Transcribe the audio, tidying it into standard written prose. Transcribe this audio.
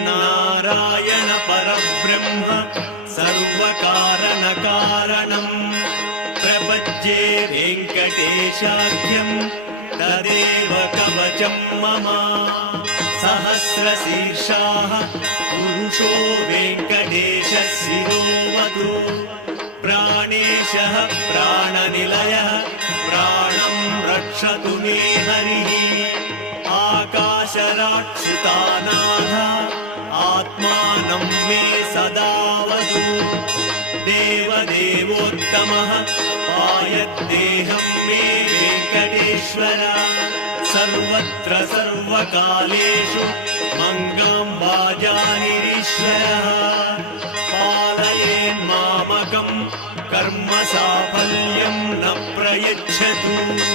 नारायण परब्रह्म सर्वकारणकारणम् प्रपद्ये वेङ्कटेशाख्यं तदेव कवचं मम। सहस्रशीर्षाः पुरुषो वेङ्कटेशः शिरोवतु। प्राणेशः प्राणनिलयः प्राणं रक्षतु मे हरिः। आकाशराक्षुतानाथ आत्मानं मे सदा वदतु। देवदेवोत्तमः पायद्देहं मे वेङ्कटेश्वर। सर्वत्र सर्वकालेषु मङ्गलं वाजानिरीश्वरः। पालयेन्मामकं कर्म साफल्यं न प्रयच्छतु।